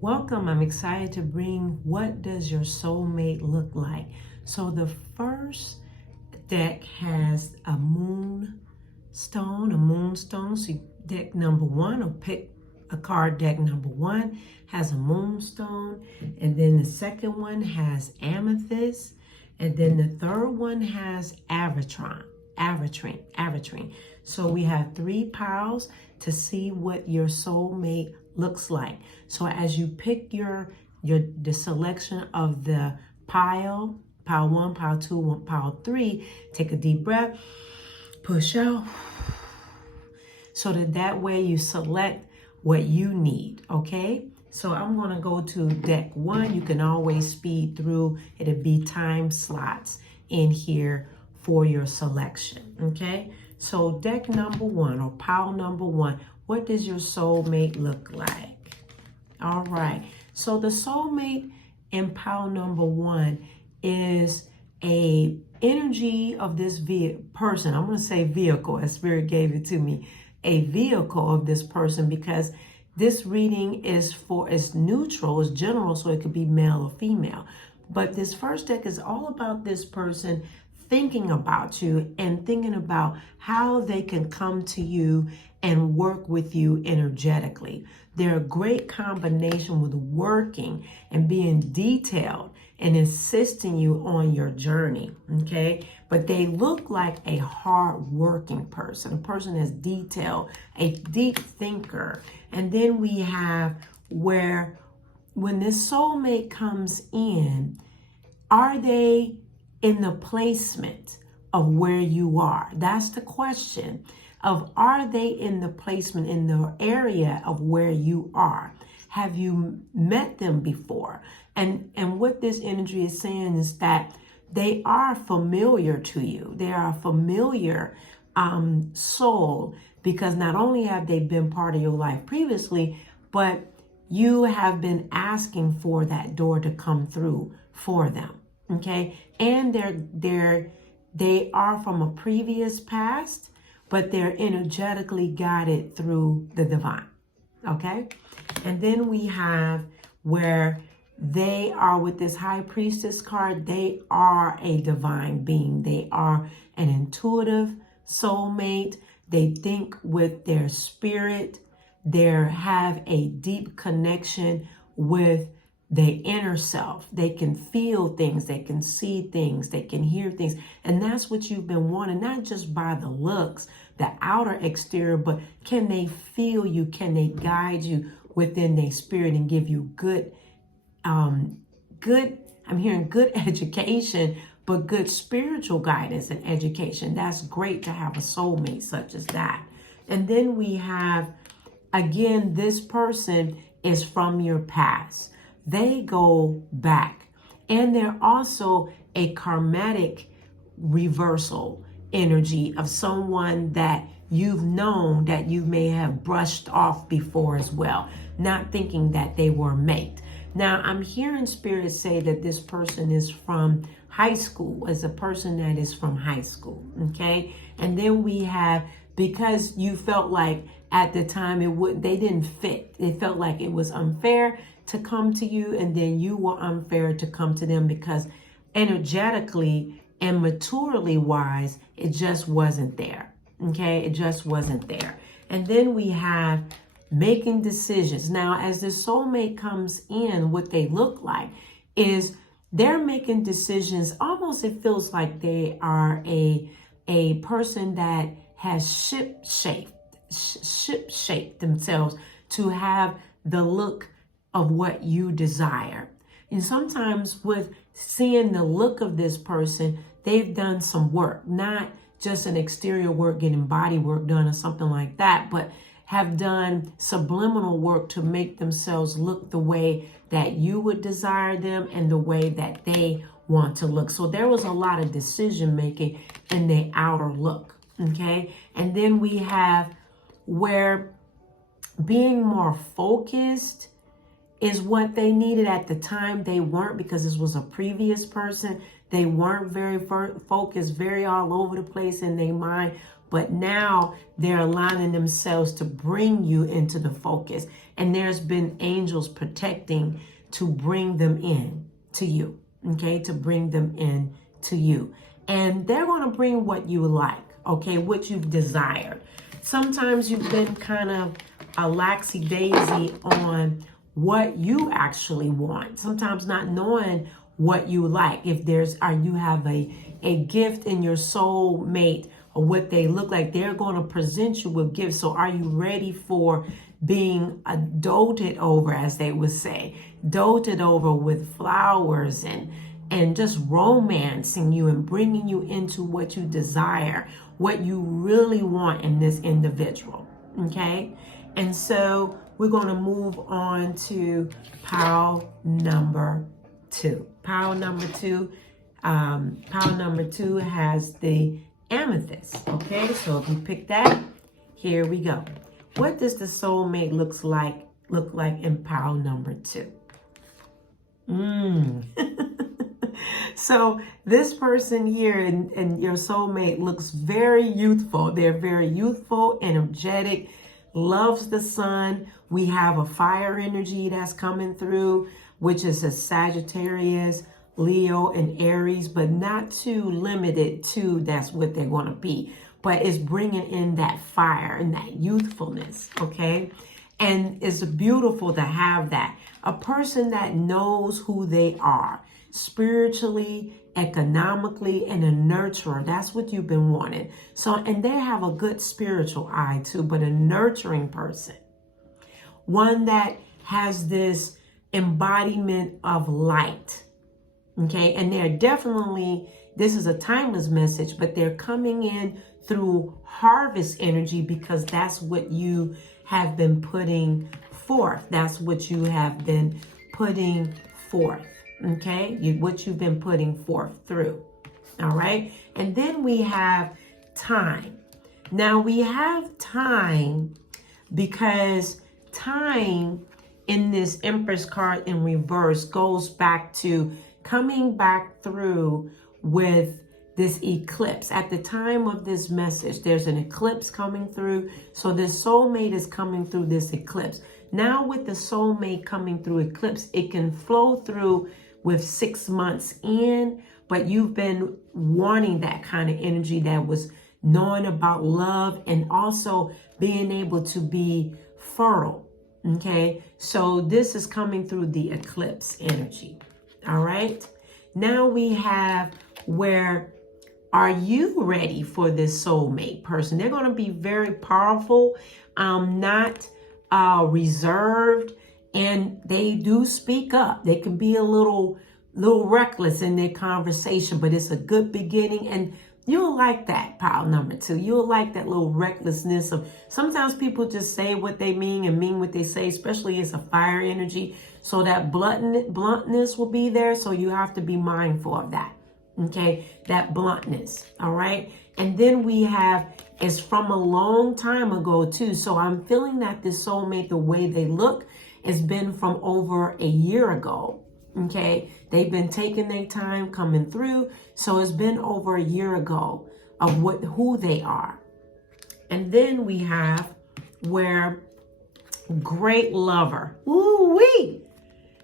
Welcome. I'm excited to bring what does your soulmate look like? So the first deck has a moonstone. So deck number one, or pick a card. Deck number one has a moonstone, and then the second one has amethyst, and then the third one has avitrine. So we have three piles to see what your soulmate looks like. So as you pick the selection of the pile one, pile two, pile three, take a deep breath, push out, so that way you select what you need. Okay, so I'm going to go to deck one. You can always speed through. It'll be time slots in here for your selection. Okay, so deck number one, or pile number one, what does your soulmate look like? All right, so the soulmate in pile number one is a energy of this person. I'm going to say vehicle, as Spirit gave it to me, a vehicle of this person, because this reading is neutral, it's general, so it could be male or female. But this first deck is all about this person thinking about you and thinking about how they can come to you and work with you energetically. They're a great combination with working and being detailed and assisting you on your journey, okay? But they look like a hard-working person, a person that's detailed, a deep thinker. And then we have where when this soulmate comes in, are they in the placement of where you are? That's the question. Are they in the placement, in the area of where you are? Have you met them before? And what this energy is saying is that they are familiar to you. They are a familiar soul, because not only have they been part of your life previously, but you have been asking for that door to come through for them. Okay, and they are from a previous past, but they're energetically guided through the divine. Okay, and then we have where they are with this high priestess card. They are a divine being. They are an intuitive soulmate. They think with their spirit. They have a deep connection with the inner self. They can feel things, they can see things, they can hear things. And that's what you've been wanting, not just by the looks, the outer exterior, but can they feel you? Can they guide you within their spirit and give you good, I'm hearing good education, but good spiritual guidance and education. That's great to have a soulmate such as that. And then we have, again, this person is from your past. They go back, and they're also a karmatic reversal energy of someone that you've known that you may have brushed off before as well, not thinking that they were mate. Now, I'm hearing Spirit say that this person is from high school, as a person that is from high school, okay? And then we have, because you felt like at the time they didn't fit. They felt like it was unfair to come to you, and then you were unfair to come to them, because energetically and maturely wise, it just wasn't there. Okay, it just wasn't there. And then we have making decisions. Now, as the soulmate comes in, what they look like is they're making decisions. Almost, it feels like they are a person that has ship-shaped themselves to have the look of what you desire. And sometimes with seeing the look of this person, they've done some work, not just an exterior work, getting body work done or something like that, but have done subliminal work to make themselves look the way that you would desire them and the way that they want to look. So there was a lot of decision making in their outer look. Okay. And then we have where being more focused is what they needed at the time. They weren't, because this was a previous person. They weren't very focused, very all over the place in their mind. but now they're aligning themselves to bring you into the focus. And there's been angels protecting to bring them in to you, okay, to bring them in to you. And they're going to bring what you like, okay, what you've desired. Sometimes you've been kind of a laxy-daisy on what you actually want, sometimes not knowing what you like. If you have a gift in your soulmate or what they look like, they're going to present you with gifts. So are you ready for being doted over, as they would say, doted over with flowers and just romancing you and bringing you into what you desire, what you really want in this individual, okay? And so we're going to move on to pile number 2. Pile number 2, has the amethyst, okay? So if you pick that, here we go. What does the soulmate look like in pile number 2? So this person here and your soulmate looks very youthful. They're very youthful, energetic, loves the sun. We have a fire energy that's coming through, which is a Sagittarius, Leo, and Aries, but not too limited to that's what they're going to be. But it's bringing in that fire and that youthfulness, okay? And it's beautiful to have that. A person that knows who they are, spiritually, economically, and a nurturer. That's what you've been wanting. So, and they have a good spiritual eye too, but a nurturing person. One that has this embodiment of light, okay? And they're definitely, this is a timeless message, but they're coming in through harvest energy because that's what you have been putting forth. That's what you have been putting forth, okay? What you've been putting forth through, all right? And then we have time. Now we have time because time in this Empress card in reverse goes back to coming back through with this eclipse. At the time of this message, there's an eclipse coming through. So this soulmate is coming through this eclipse. Now with the soulmate coming through eclipse, it can flow through with 6 months in, but you've been wanting that kind of energy that was knowing about love and also being able to be fertile, okay? So this is coming through the eclipse energy, all right? Now we have where, are you ready for this soulmate person? They're going to be very powerful, not reserved, and they do speak up. They can be a little reckless in their conversation, but it's a good beginning, and you'll like that, pile number 2. You'll like that little recklessness of, sometimes people just say what they mean and mean what they say, especially it's a fire energy. So that bluntness will be there. So you have to be mindful of that. Okay, that bluntness, all right? And then we have, it's from a long time ago too. So I'm feeling that this soulmate, the way they look, has been from over a year ago, okay? They've been taking their time coming through. So it's been over a year ago of who they are. And then we have where great lover. Ooh-wee!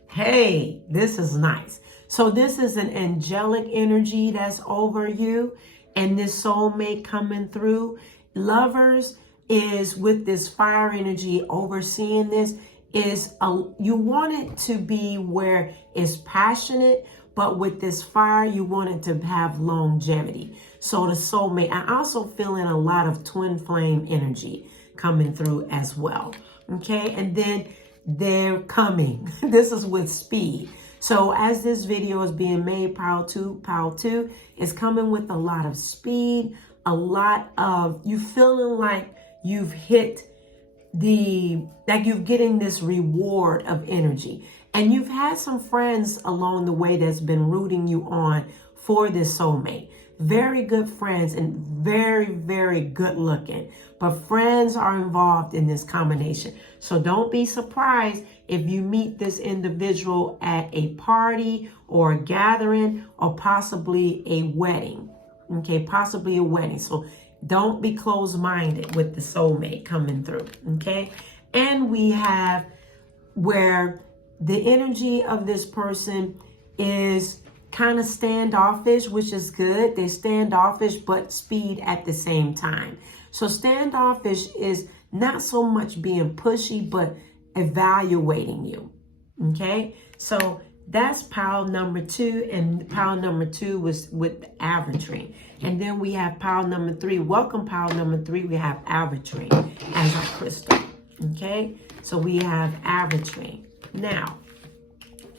Hey, this is nice. So this is an angelic energy that's over you and this soulmate coming through. Lovers is with this fire energy overseeing this. You want it to be where it's passionate, but with this fire, you want it to have longevity. So the soulmate, I also feeling a lot of twin flame energy coming through as well. Okay, and then they're coming. This is with speed. So as this video is being made, pile two is coming with a lot of speed, a lot of you feeling like you've hit like you're getting this reward of energy. And you've had some friends along the way that's been rooting you on for this soulmate. Very good friends and very, very good looking. But friends are involved in this combination. So don't be surprised if you meet this individual at a party or a gathering or possibly a wedding. Okay, possibly a wedding. So Don't be closed-minded with the soulmate coming through, okay? And we have where the energy of this person is kind of standoffish, which is good. They're standoffish, but speed at the same time. So standoffish is not so much being pushy, but evaluating you, okay? So that's pile number 2, and pile number 2 was with averaging. And then we have pile number 3. Welcome pile number 3. We have averaging as our crystal. Okay, so we have averaging. Now,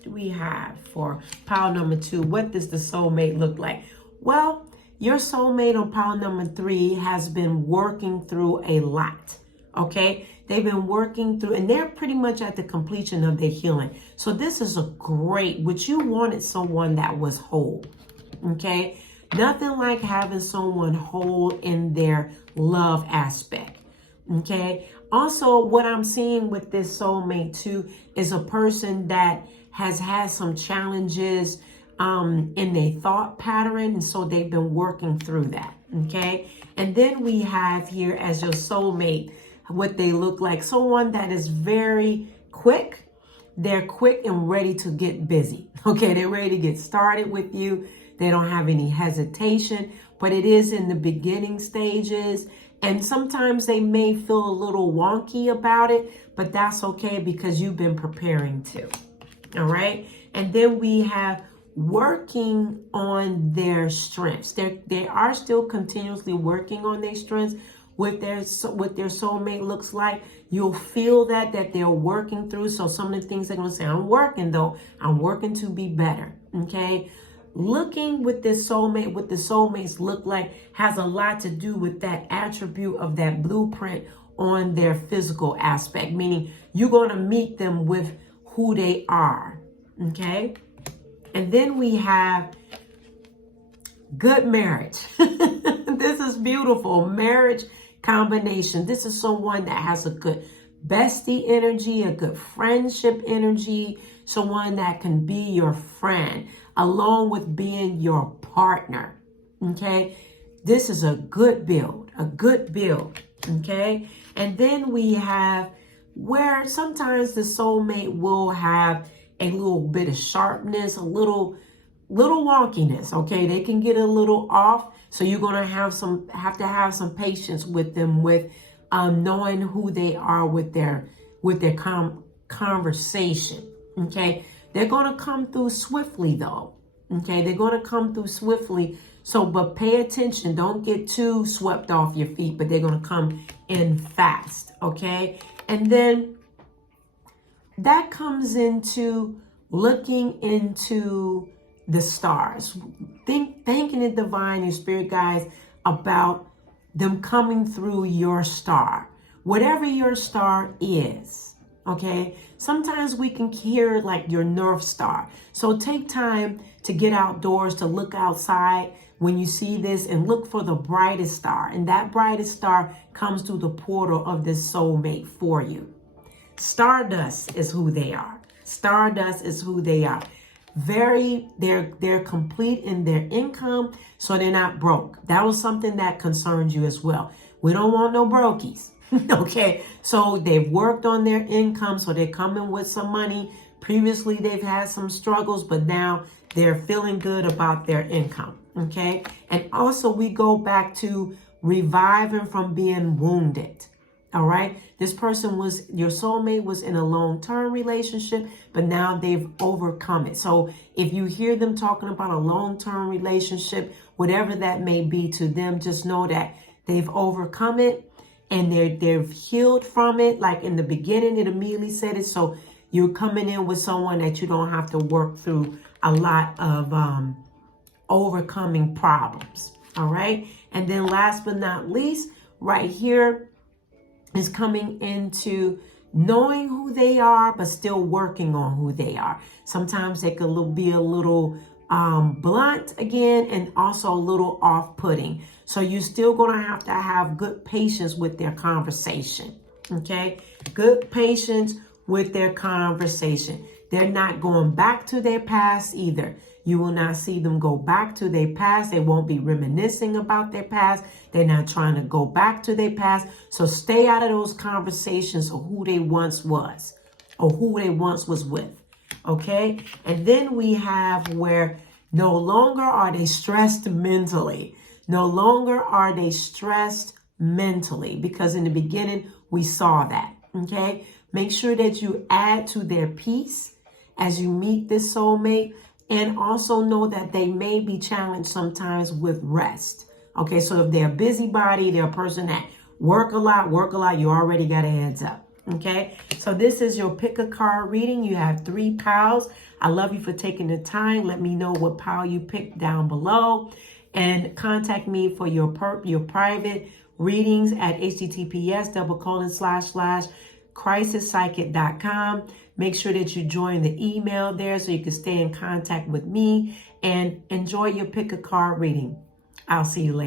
we have for pile number 2, what does the soulmate look like? Well, your soulmate on pile number 3 has been working through a lot. Okay, they've been working through, and they're pretty much at the completion of their healing. So this is a great, what you wanted, someone that was whole. Okay, nothing like having someone whole in their love aspect. Okay, also what I'm seeing with this soulmate too is a person that has had some challenges in their thought pattern, and so they've been working through that. Okay, and then we have here as your soulmate what they look like, someone that is very quick. They're quick and ready to get busy. Okay, they're ready to get started with you. They don't have any hesitation, but it is in the beginning stages. And sometimes they may feel a little wonky about it, but that's okay because you've been preparing to. All right. And then we have working on their strengths. They are still continuously working on their strengths. What their soulmate looks like, you'll feel that they're working through. So some of the things they're going to say, I'm working though. I'm working to be better. Okay. Looking with this soulmate, what the soulmates look like has a lot to do with that attribute of that blueprint on their physical aspect, meaning you're going to meet them with who they are. Okay. And then we have good marriage. This is beautiful. Marriage combination. This is someone that has a good bestie energy, a good friendship energy, someone that can be your friend along with being your partner. Okay. This is a good build, Okay. And then we have where sometimes the soulmate will have a little bit of sharpness, a little wonkiness. Okay. They can get a little off. So you're going to have to have some patience with them with knowing who they are with their conversation. Okay. They're going to come through swiftly though. Okay. They're going to come through swiftly. So, but pay attention. Don't get too swept off your feet, but they're going to come in fast. Okay. And then that comes into looking into the stars. Thanking the divine and spirit guides about them coming through your star, whatever your star is. Okay. Sometimes we can hear like your North Star. So take time to get outdoors, to look outside when you see this and look for the brightest star. And that brightest star comes through the portal of this soulmate for you. Stardust is who they are. Stardust is who they are. They're complete in their income, so they're not broke. That was something that concerns you as well. We don't want no brokies. Okay, so they've worked on their income, so they're coming with some money. Previously, they've had some struggles, but now they're feeling good about their income. Okay, and also we go back to reviving from being wounded. All right, this person was, your soulmate was in a long-term relationship, but now they've overcome it. So if you hear them talking about a long-term relationship, whatever that may be to them, just know that they've overcome it and they've healed from it. Like in the beginning, it immediately said it. So you're coming in with someone that you don't have to work through a lot of overcoming problems. All right. And then last but not least, right here is coming into knowing who they are, but still working on who they are. Sometimes they could be a little blunt again, and also a little off-putting. So you're still going to have good patience with their conversation. Okay. Good patience with their conversation. They're not going back to their past either. You will not see them go back to their past. They won't be reminiscing about their past. They're not trying to go back to their past. So stay out of those conversations of who they once was or who they once was with. Okay? And then we have where no longer are they stressed mentally. No longer are they stressed mentally, because in the beginning we saw that. Okay? Make sure that you add to their peace as you meet this soulmate, and also know that they may be challenged sometimes with rest. Okay, so if they're a busybody, they're a person that work a lot, you already got a heads up. Okay, so this is your pick a card reading. You have 3 piles. I love you for taking the time. Let me know what pile you picked down below, and contact me for your private readings at https://crisispsychic.com. Make sure that you join the email there so you can stay in contact with me, and enjoy your pick a card reading. I'll see you later.